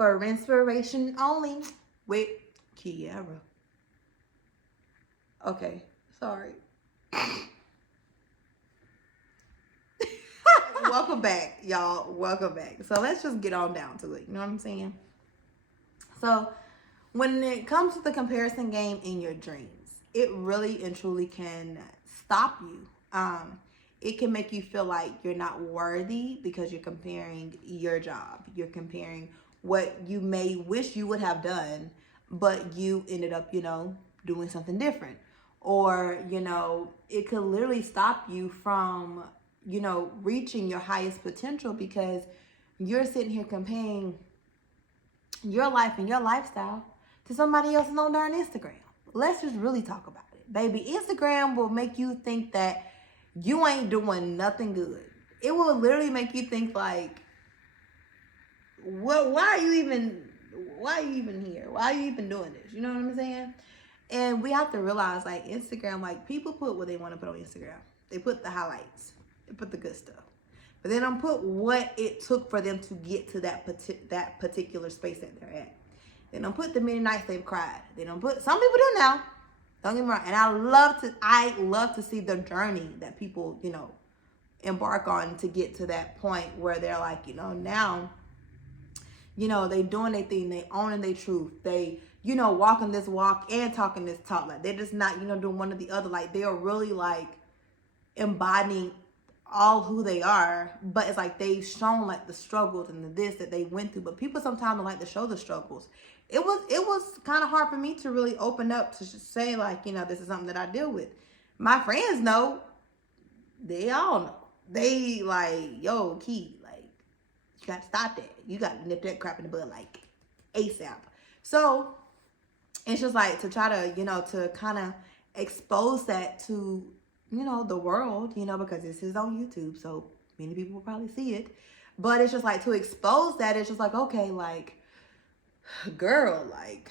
for inspiration only with Kiara. Okay, sorry. Welcome back, y'all. Welcome back. So let's just get on down to it. You know what I'm saying? So when it comes to the comparison game in your dreams, it really and truly can stop you. It can make you feel like you're not worthy because you're comparing your job. You're comparing what you may wish you would have done, but you ended up, doing something different. Or, it could literally stop you from, reaching your highest potential because you're sitting here comparing your life and your lifestyle to somebody else's on darn Instagram. Let's just really talk about it. Baby, Instagram will make you think that you ain't doing nothing good. It will literally make you think like, why are you even here? Why are you even doing this? You know what I'm saying? And we have to realize, like, Instagram, like, people put what they want to put on Instagram. They put the highlights. They put the good stuff. But they don't put what it took for them to get to that particular space that they're at. They don't put the many nights they've cried. They don't put, some people do now. Don't get me wrong. And I love to see the journey that people, embark on to get to that point where they're like, now, they doing their thing. They owning their truth. They, walking this walk and talking this talk. Like, they're just not, doing one or the other. Like, they are really, like, embodying all who they are. But it's like they've shown, like, the struggles and the this that they went through. But people sometimes don't like to show the struggles. It was kind of hard for me to really open up to say, like, this is something that I deal with. My friends know. They all know. They like, yo, Key, like, you got to stop that. You got to nip that crap in the bud, like, ASAP. So it's just like to try to, to kind of expose that to, the world, because this is on YouTube. So many people will probably see it. But it's just like to expose that. It's just like, okay, like, girl, like,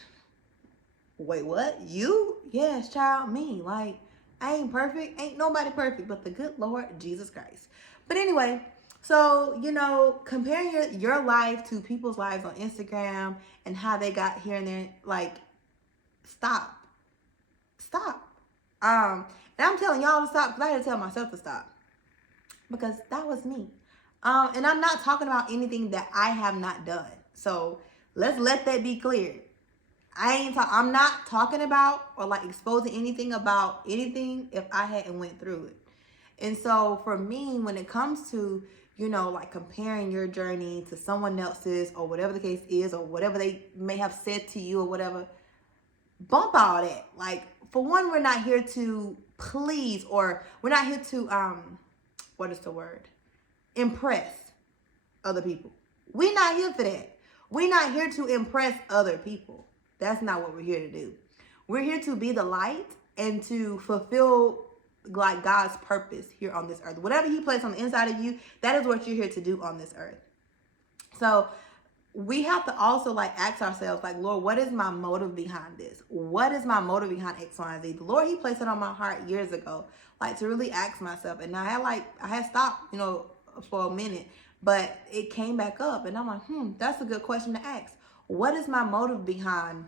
wait, what? You? Yes, child, me. Like, I ain't perfect. Ain't nobody perfect but the good Lord Jesus Christ. But anyway, so, comparing your life to people's lives on Instagram and how they got here and there, like, stop. And I'm telling y'all to stop because I had to tell myself to stop because that was me. And I'm not talking about anything that I have not done. So let's let that be clear. I'm not talking about or like exposing anything about anything if I hadn't went through it. And so for me, when it comes to, like comparing your journey to someone else's or whatever the case is or whatever they may have said to you or whatever, bump all that. Like, for one, we're not here to please or we're not here to, what is the word? Impress other people. We're not here for that. We're not here to impress other people. That's not what we're here to do. We're here to be the light and to fulfill like God's purpose here on this earth. Whatever he placed on the inside of you, that is what you're here to do on this earth. So we have to also like ask ourselves, like, Lord, what is my motive behind this? What is my motive behind X, Y, and Z? The Lord, he placed it on my heart years ago, like to really ask myself. And I had stopped, for a minute, but it came back up and I'm like, that's a good question to ask. What is my motive behind,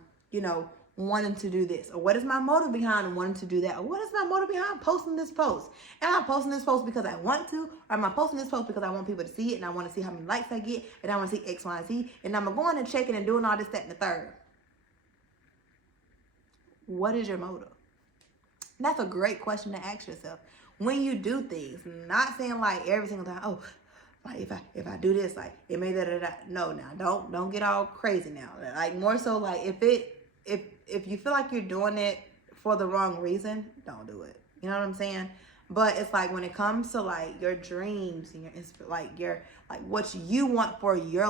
wanting to do this? Or what is my motive behind wanting to do that? Or what is my motive behind posting this post? Am I posting this post because I want to? Or am I posting this post because I want people to see it and I want to see how many likes I get and I want to see X, Y, and Z and I'm going and checking and doing all this, that, and the third? What is your motive? And that's a great question to ask yourself when you do things. Not saying like every single time, oh, like if I do this, like it may da. No, now don't get all crazy now. Like more so like if you feel like you're doing it for the wrong reason, don't do it. You know what I'm saying? But it's like when it comes to like your dreams and your what you want for your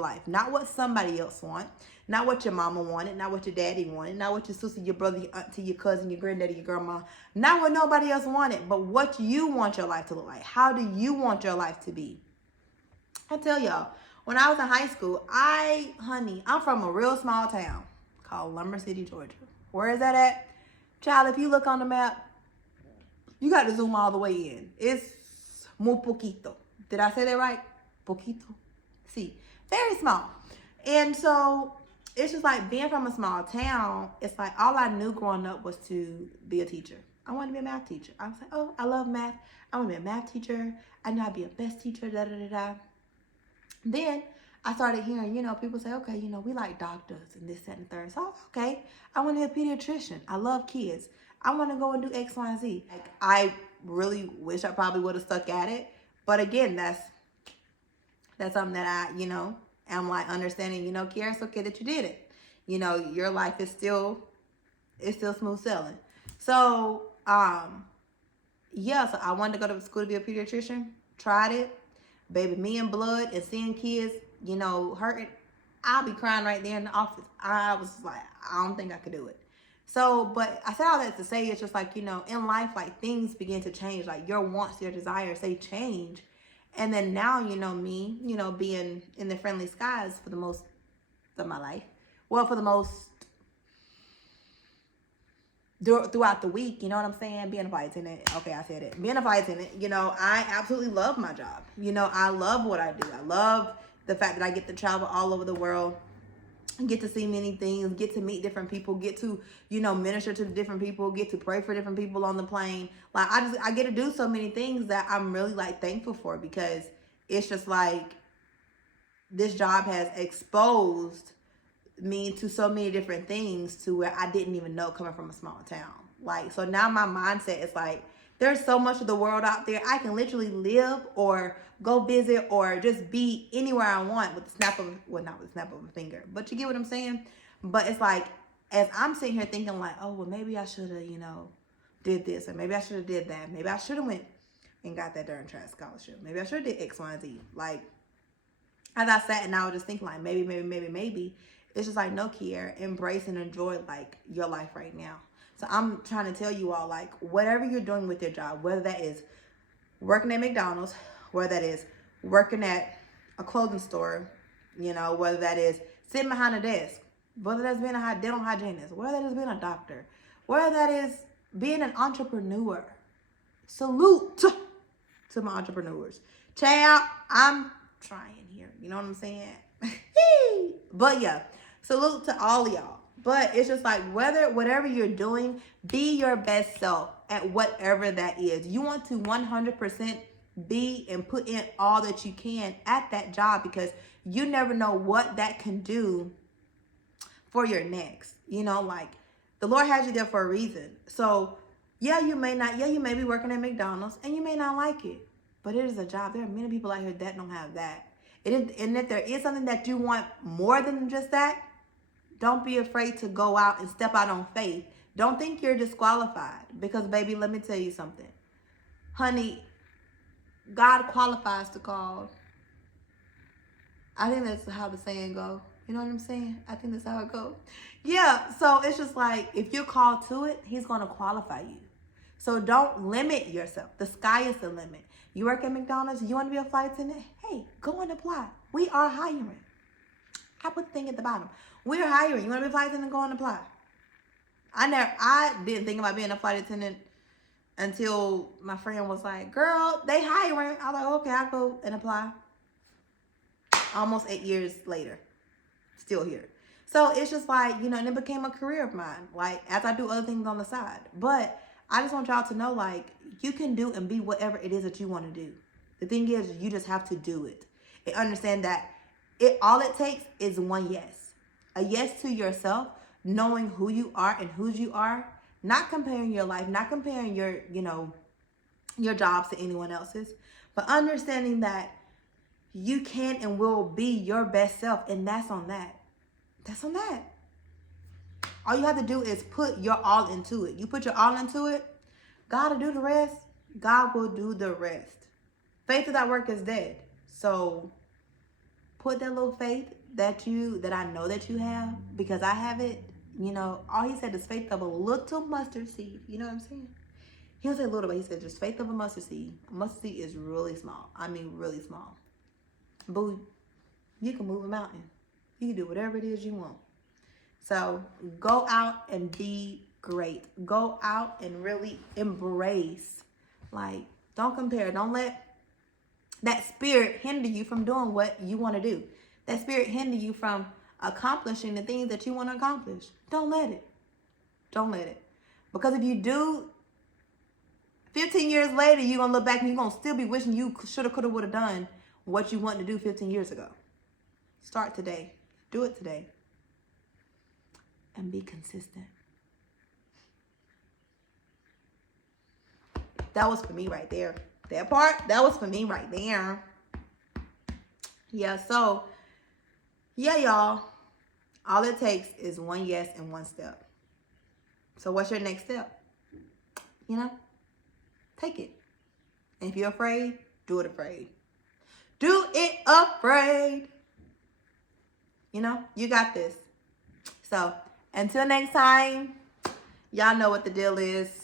life, not what somebody else wants, not what your mama wanted, not what your daddy wanted, not what your sister, your brother, your auntie, your cousin, your granddaddy, your grandma, not what nobody else wanted, but what you want your life to look like. How do you want your life to be? I tell y'all, when I was in high school, I'm from a real small town called Lumber City, Georgia. Where is that at? Child, if you look on the map, you got to zoom all the way in. It's muy poquito. Did I say that right? Poquito. See. very small. And so it's just like being from a small town, it's like all I knew growing up was to be a teacher. I wanted to be a math teacher. I was like, oh, I love math. I want to be a math teacher. I know I'd be a best teacher, da da da da. Then I started hearing, people say, okay, we like doctors and this, that, and the third. So, okay, I want to be a pediatrician. I love kids. I want to go and do X, Y, and Z. Like, I really wish I probably would have stuck at it. But again, that's something that I, am like understanding, Kiara, it's okay that you did it. Your life is still smooth sailing. So, yeah, so I wanted to go to school to be a pediatrician. Tried it. Baby, me and blood and seeing kids, hurting. I'll be crying right there in the office. I was like, I don't think I could do it. So, but I said all that to say it's just like, in life, like things begin to change. Like your wants, your desires, they change. And then now, me, being in the friendly skies for the most of my life. Well, for the most throughout the week, you know what I'm saying? Being a flight attendant. Okay, I said it. Being a flight attendant, I absolutely love my job. I love what I do. I love the fact that I get to travel all over the world, get to see many things, get to meet different people, get to, minister to different people, get to pray for different people on the plane. Like I get to do so many things that I'm really like thankful for, because it's just like this job has exposed me to so many different things to where I didn't even know coming from a small town. Like, so now my mindset is like, there's so much of the world out there. I can literally live or go visit or just be anywhere I want with the snap of, well, not with the snap of a finger, but you get what I'm saying? But it's like, as I'm sitting here thinking like, oh, well, maybe I should have, did this, or maybe I should have did that. Maybe I should have went and got that darn track scholarship. Maybe I should have did X, Y, and Z. Like, as I sat and I was just thinking like, maybe. It's just like, no, Kiara, embrace and enjoy like your life right now. So I'm trying to tell you all, like, whatever you're doing with your job, whether that is working at McDonald's, whether that is working at a clothing store, whether that is sitting behind a desk, whether that's being a dental hygienist, whether that is being a doctor, whether that is being an entrepreneur. Salute to my entrepreneurs. Child, I'm trying here. You know what I'm saying? But yeah, salute to all of y'all. But it's just like, whatever you're doing, be your best self at whatever that is. You want to 100% be and put in all that you can at that job, because you never know what that can do for your next. Like the Lord has you there for a reason. So you may be working at McDonald's and you may not like it, but it is a job. There are many people out here that don't have that. And if there is something that you want more than just that, don't be afraid to go out and step out on faith. Don't think you're disqualified, because, baby, let me tell you something. Honey, God qualifies the call. I think that's how the saying goes. You know what I'm saying? I think that's how it goes. Yeah, so it's just like, if you're called to it, he's going to qualify you. So don't limit yourself. The sky is the limit. You work at McDonald's, you want to be a flight attendant? Hey, go and apply. We are hiring. I put the thing at the bottom. We're hiring. You want to be a flight attendant? Go and apply. I didn't think about being a flight attendant until my friend was like, girl, they hiring. I was like, okay, I'll go and apply. Almost 8 years later, still here. So it's just like, and it became a career of mine, like, as I do other things on the side. But I just want y'all to know, like, you can do and be whatever it is that you want to do. The thing is, you just have to do it. And understand that all it takes is one yes. A yes to yourself, knowing who you are and whose you are, not comparing your life, not comparing your jobs to anyone else's, but understanding that you can and will be your best self, and that's on that. That's on that. All you have to do is put your all into it. You put your all into it, God will do the rest. God will do the rest. Faith without work is dead. So put that little faith that I know that you have, because I have it. All he said is faith of a little mustard seed. You know what I'm saying? He don't say little, but he said just faith of a mustard seed. A mustard seed is really small. I mean, really small. But you can move a mountain. You can do whatever it is you want. So go out and be great. Go out and really embrace. Like, don't compare. Don't let that spirit hinder you from doing what you want to do. that spirit hinder you from accomplishing the things that you want to accomplish. Don't let it. Don't let it. Because if you do, 15 years later, you're going to look back and you're going to still be wishing you shoulda, coulda, woulda done what you wanted to do 15 years ago. Start today. Do it today. And be consistent. That was for me right there. That part, that was for me right there. Yeah, so, yeah, y'all. All it takes is one yes and one step. So what's your next step? You know, take it. And if you're afraid, do it afraid. Do it afraid. You know, you got this. So until next time, y'all know what the deal is.